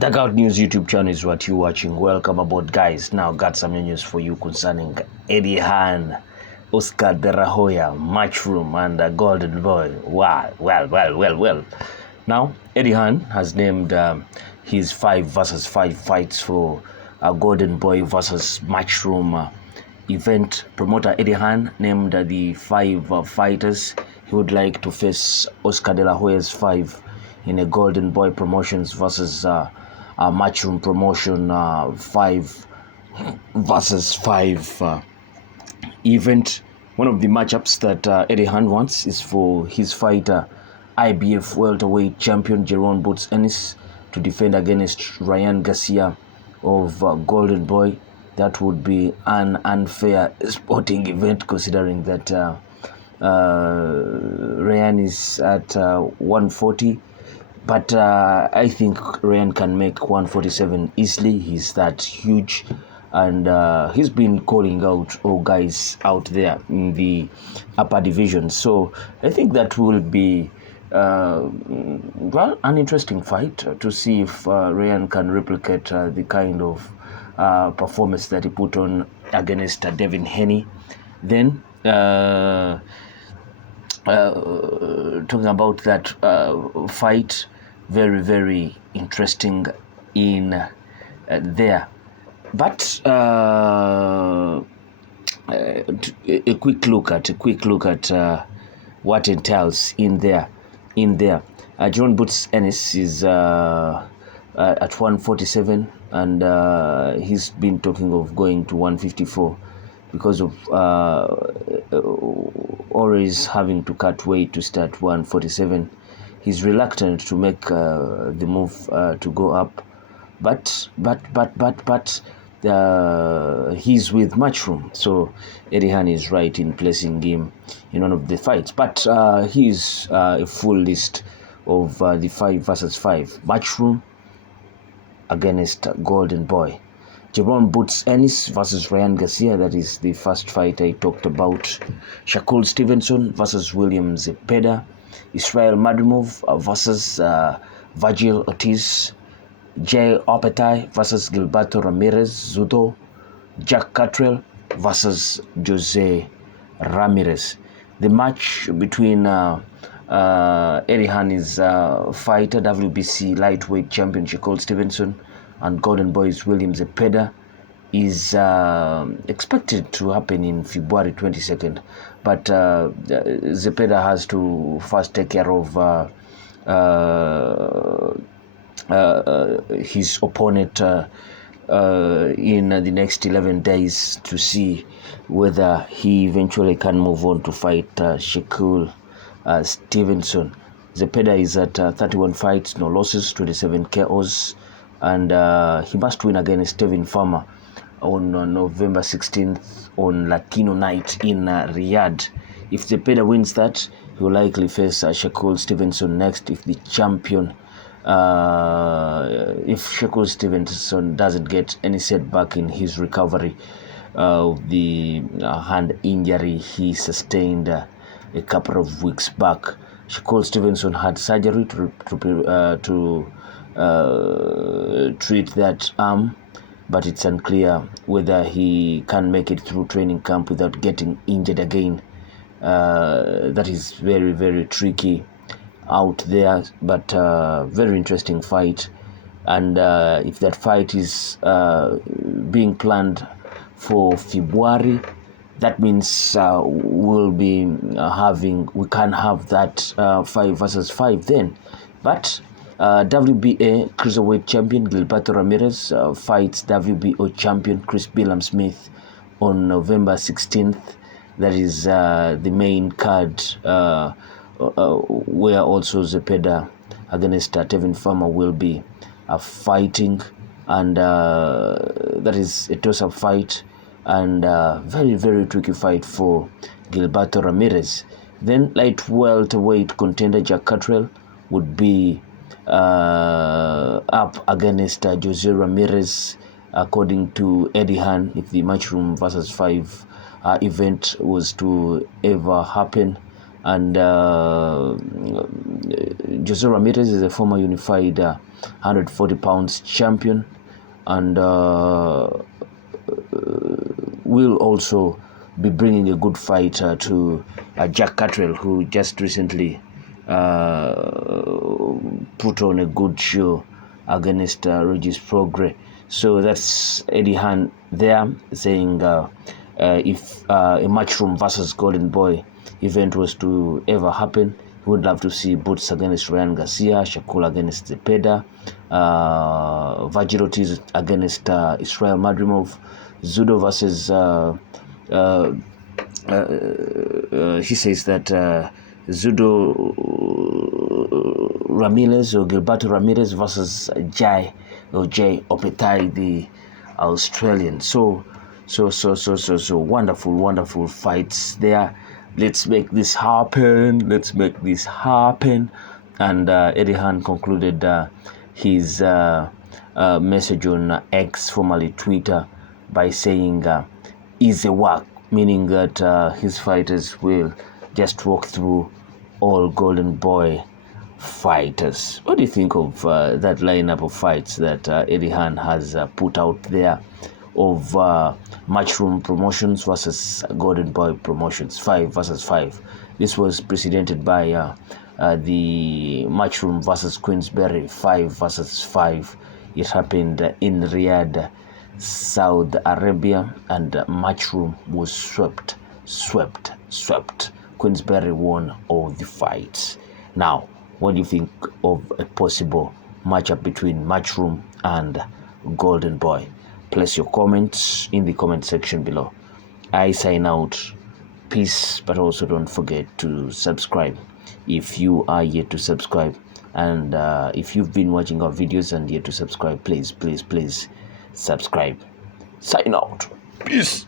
Dugout News YouTube channel is what you're watching. Welcome aboard, guys. Now got some news for you concerning Eddie Hearn, Oscar De La Hoya, Matchroom, and Golden Boy. Well. Now, Eddie Hearn has named his 5 versus 5 fights for Golden Boy versus Matchroom event. Promoter Eddie Hearn named the 5 fighters he would like to face Oscar De La Hoya's 5 in a Golden Boy Promotions versus Matchroom Promotion 5 versus 5 event. One of the matchups that Eddie Hearn wants is for his fighter, IBF welterweight champion Jaron Ennis, to defend against Ryan Garcia of Golden Boy. That would be an unfair sporting event, considering that Ryan is at 140. But I think Ryan can make 147 easily. He's that huge. And he's been calling out all guys out there in the upper division. So I think that will be an interesting fight to see if Ryan can replicate the kind of performance that he put on against Devin Haney. Then talking about that fight, very interesting in there. But a quick look at what entails in there. Jaron Ennis is at 147, and he's been talking of going to 154 because of always having to cut weight to start 147. He's reluctant to make the move to go up, but he's with Matchroom, so Eddie Hearn is right in placing him in one of the fights. But he's a full list of the 5 versus 5 Matchroom against Golden Boy. Jaron Ennis versus Ryan Garcia, that is the first fight I talked about. Shakur Stevenson versus William Zepeda. Israil Madrimov versus Vergil Ortiz. Opetaia versus Gilberto Ramirez Zudo. Catterall versus Jose Ramirez. The match between Eddie Hearn's fighter, WBC lightweight champion Shakur Stevenson, and Golden Boy's William Zepeda is expected to happen in February 22nd. But Zepeda has to first take care of his opponent in the next 11 days to see whether he eventually can move on to fight Shakur Stevenson. Zepeda is at 31 fights, no losses, 27 KOs, and he must win against Steven Farmer on November 16th on Latino night in Riyadh. If Zepeda wins that, he will likely face Shakur Stevenson next. If the champion, if Shakur Stevenson doesn't get any setback in his recovery of the hand injury he sustained a couple of weeks back. Shakur Stevenson had surgery to treat that arm, but it's unclear whether he can make it through training camp without getting injured again. That is very tricky out there, but very interesting fight. And if that fight is being planned for February, that means we can have that 5 versus 5 then. But WBA cruiserweight champion Gilberto Ramirez fights WBO champion Chris Billam Smith on November 16th. That is the main card, where also Zepeda against Tevin Farmer will be fighting, and that is a toss-up fight, and very tricky fight for Gilberto Ramirez. Then light welterweight contender Catterall would be up against Jose Ramirez, according to Eddie Hearn. If the Matchroom versus 5 event was to ever happen, And Jose Ramirez is a former unified 140 pounds champion, and will also be bringing a good fighter to Jack Catterall, who just recently put on a good show against Regis Prograis. So that's Eddie Hearn there saying if a Matchroom versus Golden Boy event was to ever happen, he would love to see Boots against Ryan Garcia, Shakur against Zepeda, Vergil Ortiz against Israil Madrimov, Zudo versus he says that Zudo Ramirez or Gilberto Ramirez versus Jay Opetaia, the Australian. So wonderful fights there. Let's make this happen. And Eddie Hearn concluded his message on X, formerly Twitter, by saying easy work, meaning that his fighters will just walk through all Golden Boy fighters. What do you think of that lineup of fights that Eddie Hearn has put out there, of Matchroom Promotions versus Golden Boy Promotions, 5 versus 5? This was precedented by the Matchroom versus Queensberry, 5 versus 5. It happened in Riyadh, Saudi Arabia, and Matchroom was swept. Queensberry won all the fights. Now, what do you think of a possible matchup between Matchroom and Golden Boy? Place your comments in the comment section below. I sign out. Peace, but also don't forget to subscribe if you are yet to subscribe. And if you've been watching our videos and yet to subscribe, please subscribe. Sign out. Peace.